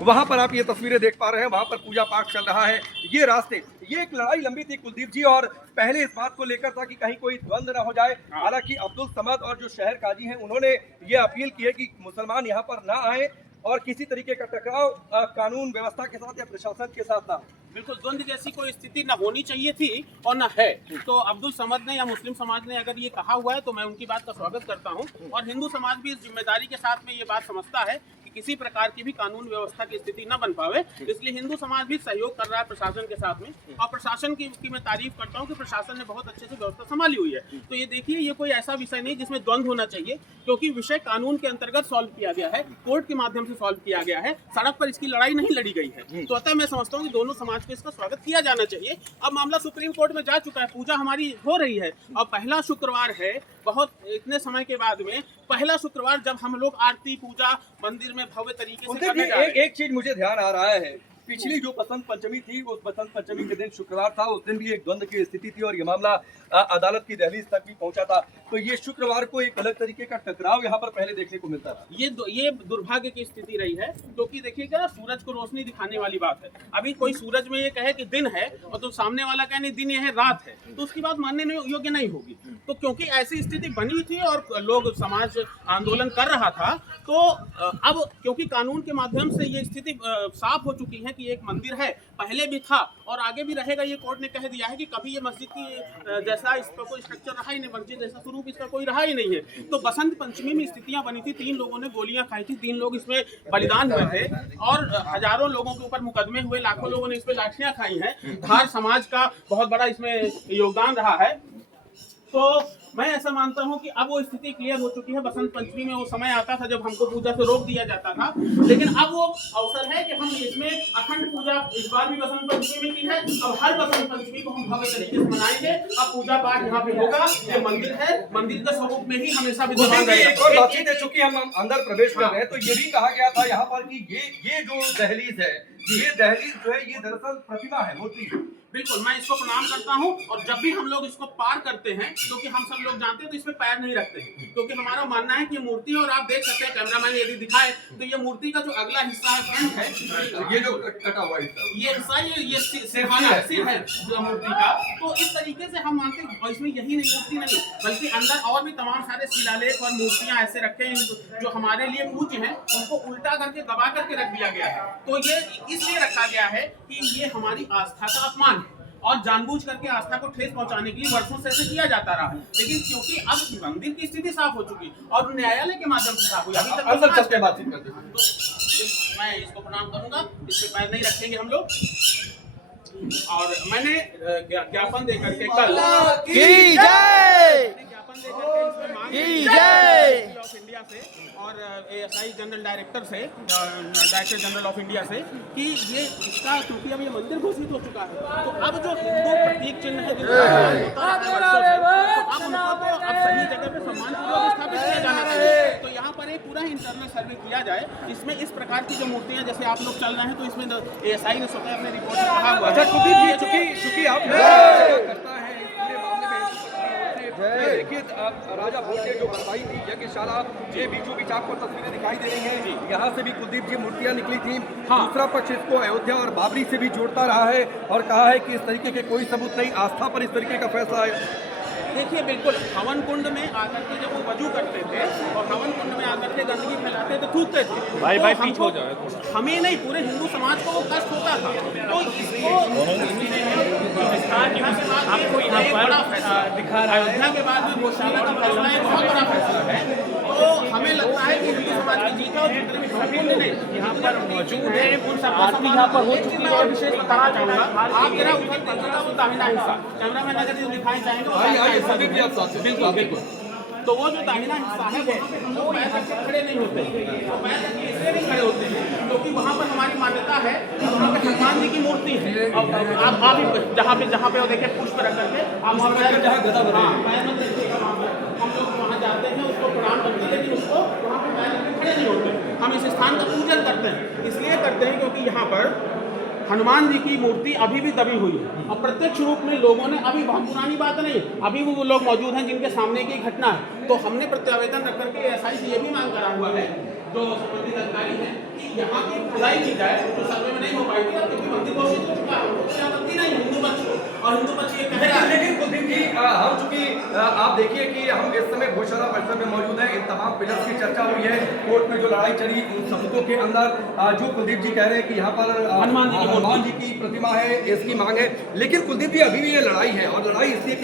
वहाँ पर आप ये तस्वीरें देख पा रहे हैं, वहाँ पर पूजा पाठ चल रहा है। ये रास्ते, ये एक लड़ाई लंबी थी कुलदीप जी, और पहले इस बात को लेकर था कि कहीं कोई द्वंद्व न हो जाए। हालांकि अब्दुल समद और जो शहर काजी हैं उन्होंने ये अपील की है कि मुसलमान यहाँ पर ना आए और किसी तरीके का टकराव कानून व्यवस्था के साथ या प्रशासन के साथ ना हो। बिल्कुल, द्वंद्व जैसी कोई स्थिति न होनी चाहिए थी और न है। तो अब्दुल समद ने या मुस्लिम समाज ने अगर ये कहा हुआ है तो मैं उनकी बात का स्वागत करता हूँ, और हिंदू समाज भी इस जिम्मेदारी के साथ में ये बात समझता है कि किसी प्रकार की भी कानून व्यवस्था की स्थिति न बन पावे। इसलिए हिंदू समाज भी सहयोग कर रहा है प्रशासन के साथ में, और प्रशासन की मैं तारीफ करता हूँ कि प्रशासन ने बहुत अच्छे से व्यवस्था संभाली हुई है। तो ये देखिए, ये कोई ऐसा विषय नहीं जिसमें द्वंद्व होना चाहिए, क्योंकि विषय कानून के अंतर्गत सॉल्व किया गया है, कोर्ट के माध्यम से सॉल्व किया गया है, सड़क पर इसकी लड़ाई नहीं लड़ी गई है। तो अतः मैं समझता हूँ कि दोनों समाज को इसका स्वागत किया जाना चाहिए। अब मामला सुप्रीम कोर्ट में जा चुका है, पूजा हमारी हो रही है, और पहला शुक्रवार है, बहुत इतने समय के बाद में पहला शुक्रवार जब हम लोग आरती पूजा मंदिर में भव्य तरीके से करने जा रहे हैं। एक चीज मुझे ध्यान आ रहा है, पिछली जो बसंत पंचमी थी, उस बसंत पंचमी के दिन शुक्रवार था, उस दिन भी एक द्वंद्व की स्थिति थी और ये मामला अदालत की दहलीज तक भी पहुंचा था। तो ये शुक्रवार को एक अलग तरीके का टकराव यहाँ पर पहले देखने को मिलता था। ये दुर्भाग्य की स्थिति रही है, क्योंकि देखिएगा, सूरज को रोशनी दिखाने वाली बात है। अभी कोई सूरज में ये कहे कि दिन है और तो सामने वाला कहे नहीं दिन ये है रात है, तो उसकी बात मानने योग्य नहीं होगी। तो क्योंकि ऐसी स्थिति बनी थी और लोग समाज आंदोलन कर रहा था, तो अब क्योंकि कानून के माध्यम से ये स्थिति साफ हो चुकी है कि एक मंदिर है, पहले भी था और आगे भी रहेगा। ये कोर्ट ने कह दिया है कि कभी ये मस्जिद की जैसा इस पर कोई स्ट्रक्चर रहा ही नहीं, मस्जिद जैसा स्वरूप इसका कोई रहा ही नहीं है। तो बसंत पंचमी में स्थितियां बनी थी, 3 लोगों ने गोलियां खाई थी, 3 लोग इसमें बलिदान हुए थे, और हजारों लोगों के ऊपर मुकदमे हुए, लाखों लोगों ने इस पर लाठियां खाई हैं। धार समाज का बहुत बड़ा इसमें योगदान रहा है। तो मैं ऐसा मानता हूं कि अब वो स्थिति क्लियर हो चुकी है। बसंत पंचमी में वो समय आता था जब हमको पूजा से रोक दिया जाता था, लेकिन अब वो अवसर है कि हम इसमें अखंड पूजा इस बार भी बसंत पंचमी में की है। अब हर बसंत पंचमी को हम भव्य तरीके से मनाएंगे। अब पूजा पाठ यहाँ पे होगा, ये मंदिर है, मंदिर के स्वरूप में ही हमेशा बातचीत है। चूंकि हम अंदर प्रवेश कर रहे हैं, तो ये भी कहा गया था यहाँ पर कि ये जो दहलीज है, ये दहलीज जो है, ये दरअसल प्रतिमा है, मूर्ति है। बिल्कुल, मैं इसको प्रणाम करता हूं, और जब भी हम लोग इसको पार करते हैं, क्योंकि हम सब लोग जानते हैं, तो इसमें पैर नहीं रखते हैं, क्योंकि हमारा मानना है कि ये मूर्ति है। और आप देख सकते हैं, कैमरामैन यदि दिखाए तो ये मूर्ति का जो अगला हिस्सा है, फ्रंट है, ये जो कटा हुआ हिस्सा, ये हिस्सा ये सिर है मूर्ति का। तो इस तरीके से हम मानते हैं, और इसमें यही नहीं मूर्ति नहीं, बल्कि अंदर और भी तमाम सारे शिलालेख और मूर्तियां ऐसे रखे हैं जो हमारे लिए पूज्य हैं, उनको उल्टा करके दबा करके रख दिया गया है। तो ये इसलिए रखा गया है कि ये हमारी आस्था का अपमान है, और जानबूझ करके आस्था को ठेस पहुंचाने के लिए वर्षों से ऐसे किया जाता रहा है। लेकिन क्योंकि अब मंदिर की स्थिति साफ हो चुकी और न्यायालय के माध्यम से साफ हुई, अभी तक तो मैं इसको प्रणाम करूंगा, इस पे पैर नहीं रखेंगे हम लोग। और मैंने ज्ञापन देकर के कल ऑफ इंडिया से और ASI जनरल डायरेक्टर से, डायरेक्टर जनरल ऑफ इंडिया से, कि ये इसका, क्योंकि अब ये मंदिर घोषित हो चुका है, तो अब जो हिंदू प्रतीक चिन्ह है, तो अब उनको तो अब सही जगह पे सम्मानपूर्वक स्थापित किया जाना चाहिए। तो यहाँ पर एक पूरा इंटरनल सर्वे किया जाए, इसमें इस प्रकार की जो मूर्तियाँ जैसे आप लोग चल रहे हैं, तो इसमें ASI ने स्वतः अपने रिपोर्ट में कहा हुआ है। चूंकि आप करता है पूरे मामले में, देखिए राजा भोज के जो बरसाई थी यज्ञशाला, ये बीचों बीच आपको तस्वीरें दिखाई दे रही हैं। यहाँ से भी कुलदीप जी मूर्तियाँ निकली थी। दूसरा पक्ष इसको अयोध्या और बाबरी से भी जोड़ता रहा है और कहा है कि इस तरीके के कोई सबूत नहीं, आस्था पर इस तरीके का फैसला है। देखिए, बिल्कुल, हवन कुंड में आकर के जब वो वजू करते थे और हवन कुंड में आकर के गंदगी फैलाते थे, थूकते थे, भाई पीछे हो जाए, हमें नहीं पूरे हिंदू समाज को वो कष्ट होता था। तो इसको आपको यहाँ बड़ा फैसला दिखा रहा है, अयोध्या के बाद में घोषणा का फैसला एक बहुत बड़ा फैसला है। तो हमें लगता है कि हिंदू समाज की जीत है, और जितने भी हवन कुंड यहाँ पर मौजूद है, उन सबका आरती यहाँ पर हो चुकी है। और विशेष बताना चाहूँगा, आप जरा ऊपर पहुँचना, वो दाहिना हिस्सा कैमरामैन अगर दिखाई चाहेंगे, बिल्कुल बिल्कुल। तो वो जो दाहिना हिस्सा है, वो पैर रख के खड़े नहीं होते, तो पैर रख के इसलिए नहीं खड़े होते हैं क्योंकि वहाँ पर हमारी मान्यता है कि वहाँ पे हनुमान जी की मूर्ति है। और आप जहाँ पे वो देखिए पुष्प रख करके आप वहाँ पैर मत देखिएगा, हम लोग वहाँ जाते हैं, उसको प्रणाम करते हैं, लेकिन उसको वहाँ पे पैर रख के खड़े नहीं होते। हम इस स्थान का पूजन करते हैं, इसलिए करते हैं क्योंकि यहाँ पर हनुमान जी की मूर्ति अभी भी दबी हुई है, और प्रत्यक्ष रूप में लोगों ने, अभी बहुत पुरानी बात नहीं, अभी वो लोग मौजूद हैं जिनके सामने की घटना है। तो हमने प्रत्यावेदन रख करके ASI से ये भी मांग करा हुआ है जो संबंधित अधिकारी हैं कि यहाँ की खुदाई की जाए, जो सर्वे में नहीं हो पाएगी, और क्योंकि मंदिर घोषित हो चुका है, कोई आपत्ति नहीं है हिंदू पक्ष को, और हिंदू पक्ष ये कह रहा है। लेकिन कुलदीप जी हम चूंकि आप देखिए कि हम इस समय गौशाला परिसर में मौजूद हैं, इन तमाम पिलर्स की चर्चा हुई है, कोर्ट में जो लड़ाई चली उन सबूतों के अंदर जो कुलदीप जी कह रहे हैं कि यहाँ पर हनुमान जी की प्रतिमा है, इसकी मांग है, लेकिन कुलदीप जी अभी भी ये लड़ाई है, और लड़ाई इसलिए